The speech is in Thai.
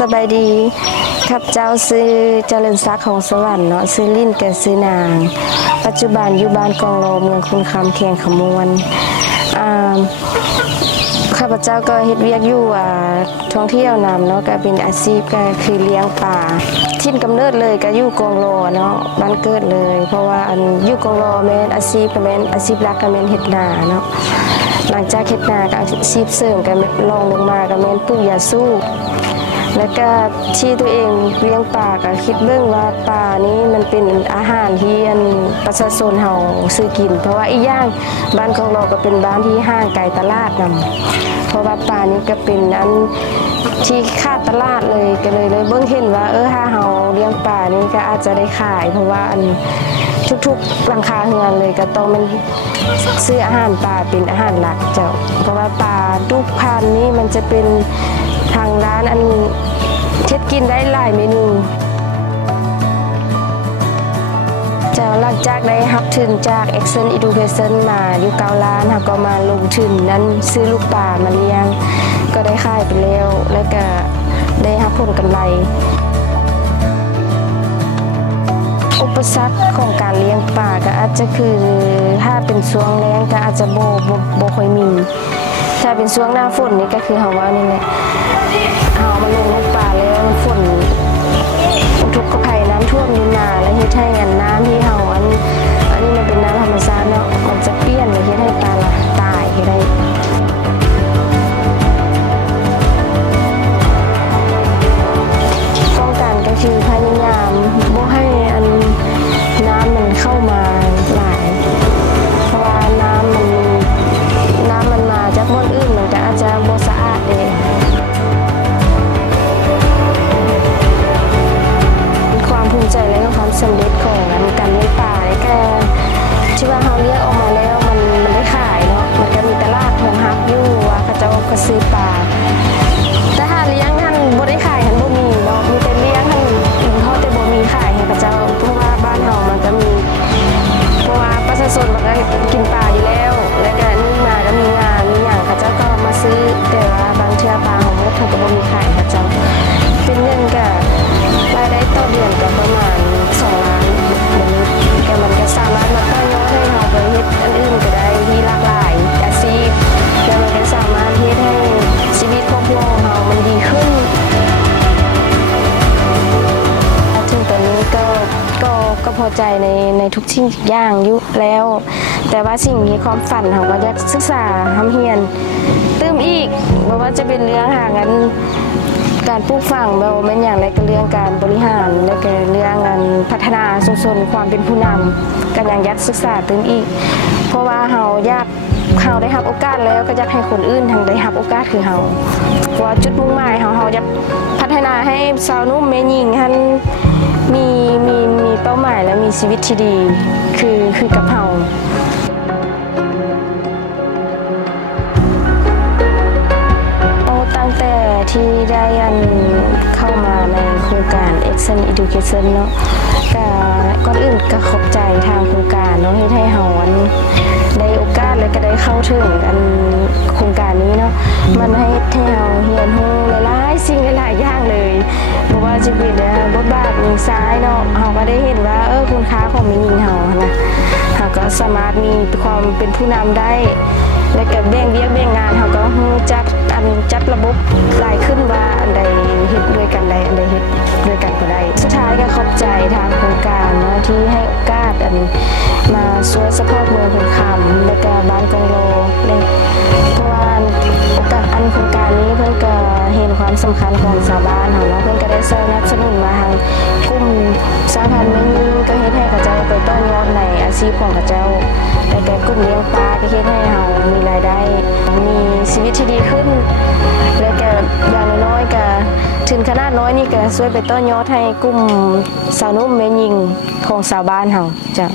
สบายดีครับเจ้าซื้อเจริญศักดิ์ของสวรรค์เนาะซื้อลิ้นแกซื้อนางปัจจุบันอยู่บ้านกองโลเมืองคุณคำเคียงขมวนข้าพเจ้าก็เฮ็ดเวียกอยู่ท่องเที่ยวนำเนาะก็เป็นอาชีพก็คือเลี้ยงปลาทิ้นกำเนิดเลยก็อยู่กองโลเนาะบ้านเกิดเลยเพราะว่าอยู่กองโลแม่นอาชีพก็แม่นอาชีพหลักก็แม่นเฮ็ดนาเนาะหลังจากเฮ็ดนาก็อาชีพเสริมก็ลองลงมาก็แม่นปลูกยาสูบแล้วก็ที่ตัวเองเลี้ยงปลาก็คิดเบิ่งว่าปลานี้มันเป็นอาหารที่ประชาชนเฮาซื้อกินเพราะว่าอีกอย่างบ้านของเราก็เป็นบ้านที่ห่างไกลตลาดนำเพราะว่าปลานี้ก็เป็นอันที่ขาดตลาดเลยก็เลยเบิ่งเห็นว่าถ้าเฮาเลี้ยงปลานี้ก็อาจจะได้ขายเพราะว่าทุกๆหลังคาเรือนเลยก็ต้องมันซื้ออาหารปลาเป็นอาหารหลักเจ้าเพราะว่าปลาทุกพันธุ์นี้มันจะเป็นทางร้านเทศกินได้หลายเมนูจะหลังจากได้รับทุนจาก Action Education มาอยู่9 ล้านค่ะก็มาลงทุนนั้นซื้อลูกปลามาเลี้ยงก็ได้ขายไปแล้วแล้วก็ได้รับผลกำไรอุปสรรคของการเลี้ยงปลาก็อาจจะคือถ้าเป็นช่วงแล้งก็อาจจะบ่ค่อยมีถ้าเป็นช่วงหน้าฝนนี่ก็คือเฮาว่านี่แหละเฮามาลงลูกปลาแล้วฝนอุทกภัยน้ำท่วมดินนาและเฮ็ดให้น้ำที่เฮาอันนี้มันเป็นน้ำธรรมชาติเนาะมันจะเปลี่ยนและเฮ็ดให้ปลาตายได้ป้องกันก็คือพยายามบ่ให้น้ำมันเข้ามาหลายเพราะว่าน้ำมันมาจากบ่อนอื่นมันก็อาจจะบ่สะอาดเด้ความภูมิใจและความสำเร็จของการเลี้ยงปลาได้แก่ที่ว่าเฮาเลี้ยงออกมาแล้วมันได้ขายเนาะมันก็มีตลาดของฮักอยู่ว่าเขาเจ้าก็ซื้อปลาแต่ถ้าเลี้ยงหั่นบ่ได้ขายหั่นบ่มีเนาะมีแต่เลี้ยงหั่นเฮาแต่บ่มีขายให้เขาเจ้าเพราะว่าบ้านเฮามันก็มีเพราะว่าประชาชนมันก็กินปลาอยู่แล้วแล้วก็นี่มาก็มีงานมีหยังเขาเจ้าก็มาซื้อแต่ว่าบางเทื่อปลาของหมดเฮาก็บ่มีขายเขาเจ้าเป็นเงินก็รายได้ต่อเดือนก็ประมาณ2 ล้านก็มันก็สามารถมาต่อยอดให้เฮาไปเฮ็ดอันอื่นก็ได้ที่หลากหลายอาชีพแล้วมันก็สามารถเฮ็ดให้ชีวิตครอบครัวของเฮามันดีขึ้นถึงตอนนี้ก็พอใจในทุกสิ่งทุกอย่างอยู่แล้วแต่ว่าสิ่งนี้ความฝันเฮาก็อยากศึกษาทำเรียนเติมอีกบ่ว่าจะเป็นเรื่องหากันการปลูกฝังแบบว่าแม่นอย่างไรก็เรื่องการบริหารและก็เรื่องการพัฒนาชุมชนความเป็นผู้นำกันอย่างยักศึกษาถึงอีกเพราะว่าเฮาได้รับโอกาสแล้วก็อยากให้คนอื่นทางได้รับโอกาสคือเฮาเพราะว่าจุดมุ่งหมายเฮาอยากพัฒนาให้สาวนุ่มแม่หญิงท่านมีเป้าหมายและมีชีวิตที่ดีคือกับเฮาตั้งแต่ที่ได้เข้ามาในโครงการ Action Education เนาะก่อนอื่นก็ขอบใจทางโครงการเนาะที่ให้เฮาได้โอกาสและก็ได้เข้าถึงโครงการนี้เนาะมันให้เฮาเรียนรู้หลายๆสิ่งหลายๆอย่างเลยบ่ว่าจะเป็นบทบาทหญิงชายเนาะเฮาก็ได้เห็นว่าคุณค่าของแม่หญิงเฮานะเฮาก็สามารถมีความเป็นผู้นำได้และก็แบ่งเวียกแบ่งงานเฮาก็รู้จักจัดระบบหลายขึ้นว่าอันใดเฮ็ดด้วยกันได้อันใดเฮ็ดด้วยกันบ่ได้สุดท้ายก็ขอบใจทางโครงการเนาะที่ให้โอกาสมาช่วยซัพพอร์ตเมืองคุณคำและก็บ้านกองโลเลยเพราะว่าโอกาสโครงการนี้เพิ่นก็เห็นความสำคัญของชาวบ้านเฮาเนาะเพิ่นก็ได้สนับสนุนมาทางกลุ่มสหพันธ์แม่หญิงก็เฮ็ดให้เขาเจ้าไปต่อยอดในอาชีพของเขาเจ้าแต่กลุ่มเลี้ยงปลาก็เฮ็ดให้เฮามีรายได้มีชีวิตที่ดีขึ้นและก็อย่างน้อยๆก็ถึงขนาดน้อยนี่ก็ช่วยไปต่อยอดให้กลุ่มสาวนุ่มแม่หญิงของชาวบ้านเฮาจ้ะ